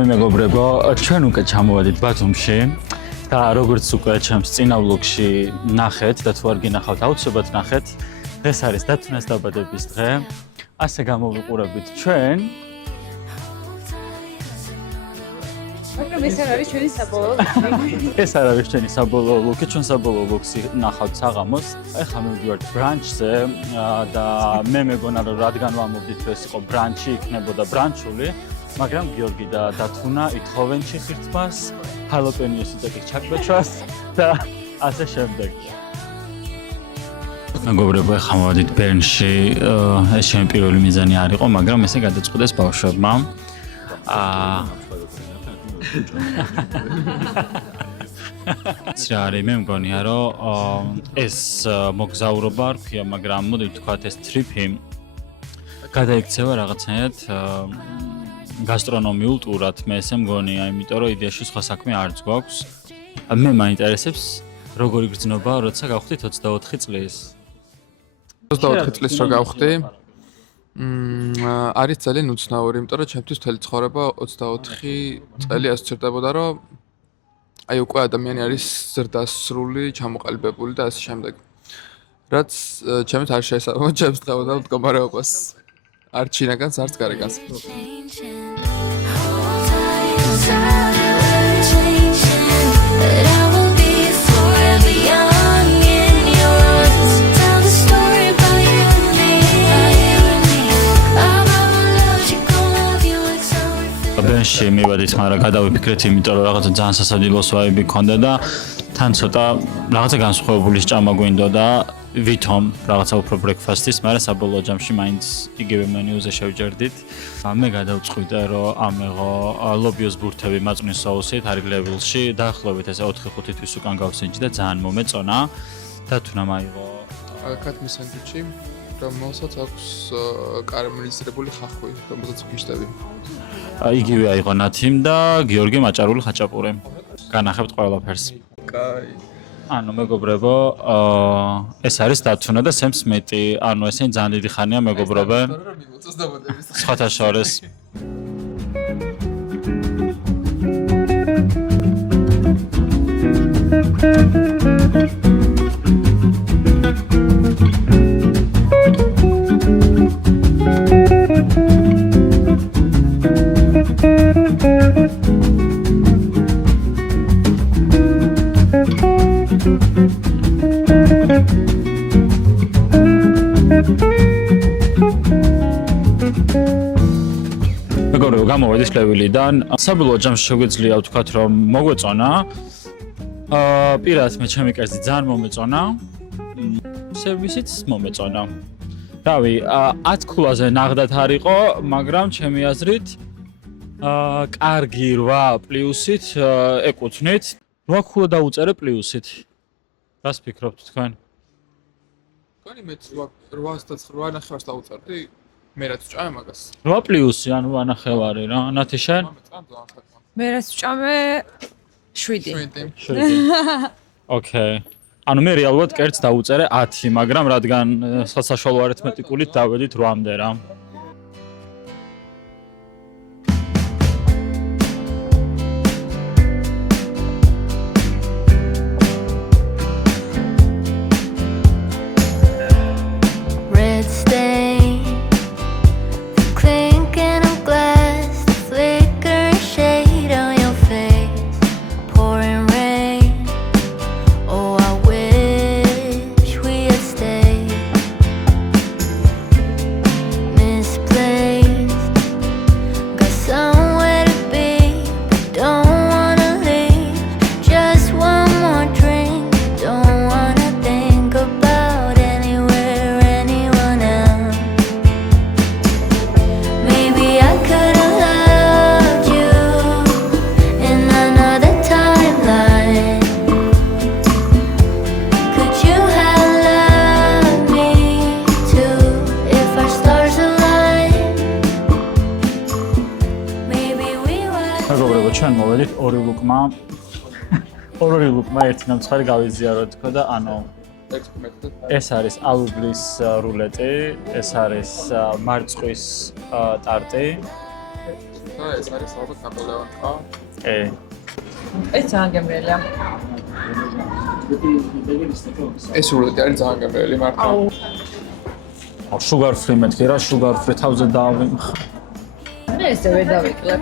მადლობი მეგობრებო, ჩვენ უკვე ჩამოვედით ბათუმში და როგორც უკვე ჩემს წინა ვლოგში ნახეთ და თუ არ გინახავთ, აუცილებლად ნახეთ. დღეს არის დათუნას დაბადების დღე. ასე გამოვიყურებით ჩვენ. ეს არის ჩვენი საბოლოო ლუქი. ეს არის ჩვენი საბოლოო ლუქი, ჩვენ საბოლოო ლუქს ნახავთ საღამოს. ეხლა მივდივართ ბრანჩზე და მე მეგონა რომ რადგან ვამბობდით რომ ეს იყო ბრანჩი, იქნებოდა ბრანჩული, მაგრამ გიორგი და დათუნა ითხოვენ ჩიხირთმას, ჰალოპენიოსი წეკი ჩაკვეჩვას და ასე შემდეგ. მეგობრებო, ეხლა მოვედით ბერნში, ეს ჩემი პირველი მიზანი არ იყო, მაგრამ ესე გადაწყვიტეს ბავშვებმა. სიარი მე მგონია რომ ეს მოგზაურობა არ ქვია, მაგრამ მოდი ვთქვათ ეს ტრიპი გადაიქცევა რაღაცნაირად გასტრონომიულ ტურად, მე ესე მგონია, იმიტომ რომ იდეაში სხვა საქმე არც გვაქვს. მე მაინტერესებს როგორი გრძნობა, როცა გავხდით 24 წლის. 24 წლის რო გავხდი, არის ძალიან უცნაური, იმიტომ რომ ჩემთვის მთელი ცხოვრება 24 წელი ასოცირდებოდა, რომ აი უკვე ადამიანი არის ზრდასრული, ჩამოყალიბებული და ასე შემდეგ. რაც ჩემთვის არ შეესაბამება ჩემს დღევანდელ მდგომარეობას. არც შინაგანს, არც გარეგანს. ბენში მივედით, მაგრამ გადავიფიქრეთ, იმიტომ რომ რაღაცა ძალიან სასადილოს ვაიბი ქონდა და თან ცოტა რაღაცა განსხვავებული ჭამა გვინდოდა, ვითომ რაღაცა უფრო ბრექფასტის, მაგრამ საბოლოო ჯამში მაინც იგივე მენიუზე შევჯერდით. მე გადავწყვიტე, რომ ამეღო ლობიოს ბურთები მაწვნის соусით არიგლებილში, დაახლოებით ესე 4-5 თვის უკან გავსინჯი და ძალიან მომეწონა. დათუნა მაიღო კათმის სანდვიჩი, რომელსაც აქვს კარამელიზირებული ხახვი, რომელსაც ვგიშდები. იგივე აიღო ნათიმ და გიორგი მაჭარული ხაჭაპური. განახებთ ყველაფერს. კაი. ანუ მეგობრებო, ეს არის დათუნა და სემ სმიტი. ანუ ესენი ძალიან დიდი ხანია მეგობრობენ. სხვათა შორის. მეგობრებო, გამოვედით ლევილიდან. საბოლოო ჯამში შეგვიძლია ვთქვათ, რომ მოგვეწონა. პირადად მე ჩემი კერძი ძალიან მომეწონა. სერვისიც მომეწონა. რავი, 10 ქულაზე ნაღდად არ იყო, მაგრამ ჩემი აზრით კარგი 8 პლუსით ეკუთვნით. 8 ქულა დაუწერე პლუსით. რას ფიქრობთ თქვენ? კანი მეც 809 ნახევარს დავუწერდი, მე რაც ვჭამე მაგას. 8 პლუსი, ანუ ანახევარი რა. ნათი შენ? მე რაც ვჭამე 7. ოკეი. ანუ მე რეალურად კერძს დაუწერე 10, მაგრამ რადგან საშუალო არითმეტიკულით დავედით 8-მდე რა. ჩვენ მოვედით ორი ლუკმა ერთი ნამცხარი გავიზიაროთ თქო და ანუ ეს არის ალუბლის რულეტი, ეს არის მარწყვის ტარტი და ეს არის ალბათ ნაპოლეონი, ხო? ეს ძალიან გემრიელია. ეს უბრალოდ არის ძალიან გემრიელი მართლა. sugar free მეთქი რა sugar free თავზე დავიმხ. მე ესე ვერ დავიკლებ.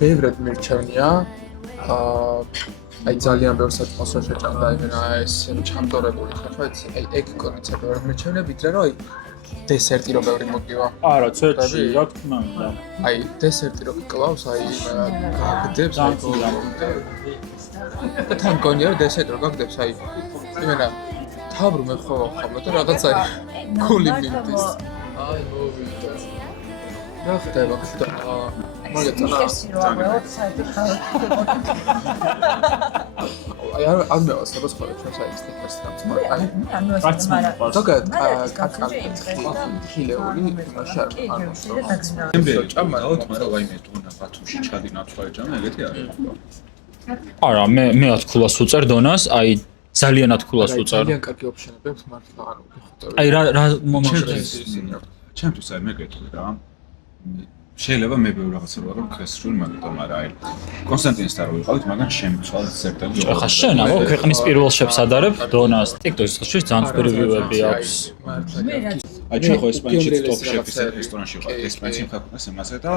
ბევრად მირჩევნია. აი ძალიან ბევრ საკმაოდ შეჭამდა იმენა ეს ჩამწორებული ხარ, აი ეგ კონცეფტი ვერ მირჩევნია, ვიდრე რომ აი დესერტი რო ბევრი მოგივა. არა, ცოტში, რა თქმა უნდა. აი დესერტი რო კლავს, აი გაგდებს აი და თან გონია რომ დესერტი რო გაგდებს, აი იმენა თავრუ მე ხოვა ხოლმე და რაღაც აი გული მივდის. აი მოვიდა. რა ხდება ხდა? მაგეცანა. აი არ მევასება სხვა ჩვენ საერთოდ სტარტს. აი ზოგადად კაკალი ხილეული იმაში არ არის. ჭამა რა თქმა უნდა, ვაიმე დონა ბათუმში ჩადი ნაცვალე ჭამა, ეგეთი არის. არა, მე 10 ქულას უწერ დონას, აი ძალიან 10 ქულას უწერ. ძალიან კარგი ოფშენები აქვს მართლა, ანუ აი რა მომავალს ჩემთვის აი მეკეთე რა. შეიძლება მე ბევრ რაღაცა რო ვარ ქესრული, მაგრამ არა აი კონსტანტინს და რო ვიყავით, მაგრამ შემცვალ ზერდები. ხა შენ აუ ქვეყნის პირველ შეფს ადარებ დონას. TikTok-ის ხშირ ძალიან ბევრი ვიუები აქვს. აი ჩვენ ხო ესპანეთში ტოპ შეფის რესტორანში ვიყავით, ესპანეთში მხარეს იმაზე და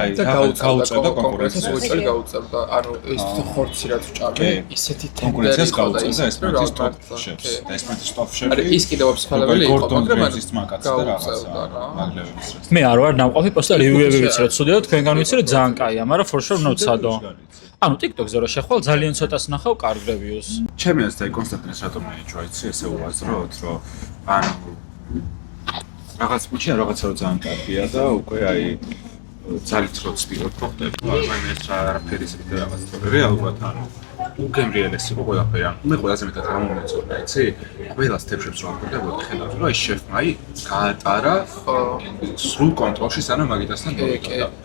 აი და გაუწევდა კონკურენციას. უწევ გაუწევდა, ანუ ეს ხორცი რაც ჭამე, ისეთი კონკურენციას გაუწევდა ესპანეთის ტოპ შეფს. და ესპანეთის ტოპ შეფი. არა ის კიდევ ოფისხალებელი იყო, მაგრამ ის მაგაც და რაღაცა მაგლევების რესტორანი. მე არ ვარ ნამყოფი, პოსტა რივიუები ვიცი რა ცუდია, თქვენგან ვიცი რომ ძალიან კაია, მაგრამ for sure ნოცადო. ანუ TikTok-ზე რო შეხვალ ძალიან ცოტას ნახავ კარგ რევიუს. ჩემი ასე და კონსტანტინს რატომ მეეჭვა იცი ესე უაზროთ, რომ ანუ რაღაც პუჩია რაღაცა რო ძალიან კარგია და უკვე აი ძალით რო ცდილობ ხოხდები, მაგრამ ეს არაფერი ისეთი რაღაც თორე ალბათ ანუ უგემრიელეს იყო ყველაფერი. ანუ მე ყველაზე მეტად რა მომეწონა, იცი? ყველა სტეპშებს რო ვაკეთებოდი, ხედავდი რომ აი შეფმა აი გაატარა სრულ კონტროლში სანამ მაგიტასთან კი.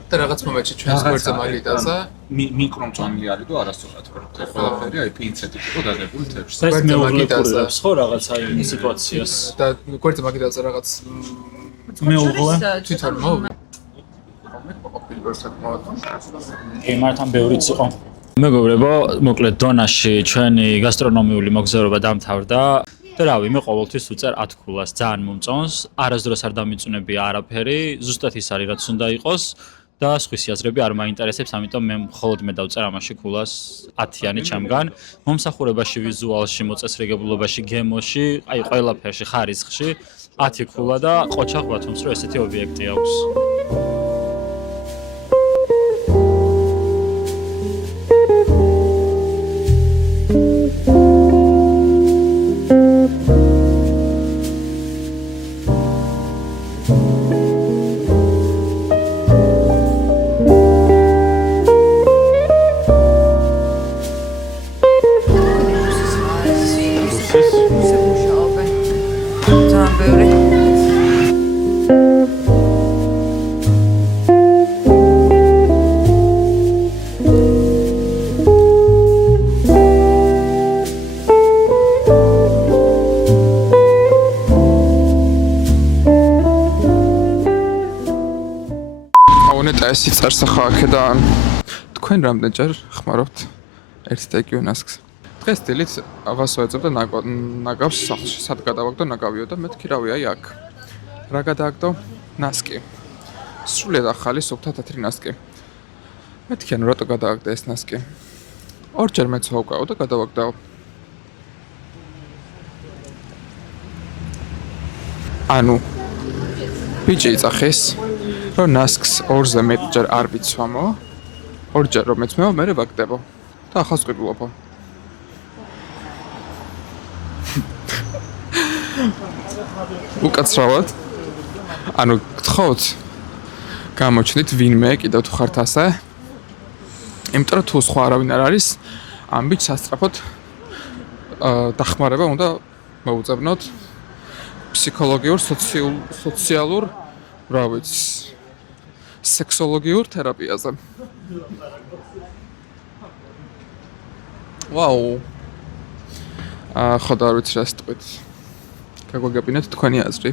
და რაღაც მომენტში ჩვენს გვერდზე მაგიტაზე მიკრომწვანილი არის და არასწორად ყველაფერი აი პინცეტით იყო დაგებული თებში. ეს მეუღლეყურებს ხო რაღაცა იმ სიტუაციას. და გვერდზე მაგიტაზე რაღაც მეუღლე თვითონ მოვიდა. ოპილ საკმაოდ კი მართლა ბევრიც იყო. მეგობრებო, მოკლედ დონაში ჩვენი გასტრონომიული მოგზაურობა დამთავრდა. და რავი, მე ყოველთვის უწერ 10 ქულას, ძალიან მომწონს. არასდროს არ დამიწუნებია არაფერი, ზუსტად ის არის რაც უნდა იყოს და სხვისი აზრები არ მაინტერესებს, ამიტომ მე მხოლოდ მე დავწერ ამაში ქულას 10-იანი ჩემგან. მომსახურებაში, ვიზუალში, მოწესრიგებლობაში, გემოში, აი ყველაფერში, ხარისხში 10 ქულა და ყოჩაღ ბათუმს რო ესეთი ობიექტი აქვს. ეს წერს ახლა აქედან თქვენ რამდენჯერ ხმარობთ ერთ ტეკიუნასკს დღეს დილით ვასვეწებ და ნაგავს სახლში სად გადავაგდო ნაგავიო და მეთქი რავი აი აქ რა გადააგდო ნასკი სრულიად ახალი სუფთა თეთრი ნასკი მეთქი ანუ რატო გადააგდა ეს ნასკი ორჯერ მეც ვავკავ და გადავაგდო ანუ ბიჭი იწახის რომ ნასკს ორზე მეტჯერ არ ვიცვამო, ორჯერ რომ მეცმევა, მერე ვაგდებო და ახალს ვყიდულობო. უკაცრავად, ანუ გთხოვთ, გამოჩნდით ვინმე კიდევ თუ ხართ ასე, იმიტომ რომ თუ სხვა არავინ არ არის, ამ ბიჭს სასწრაფოდ დახმარება უნდა მოუწებნოთ ფსიქოლოგიურ, სოციალურ, რა ვიცი, სექსოლოგიურ თერაპიაზე. ვაუ. ხოდა არ ვიცი რა სტყვით. გაგვაგებინეთ თქვენი აზრი.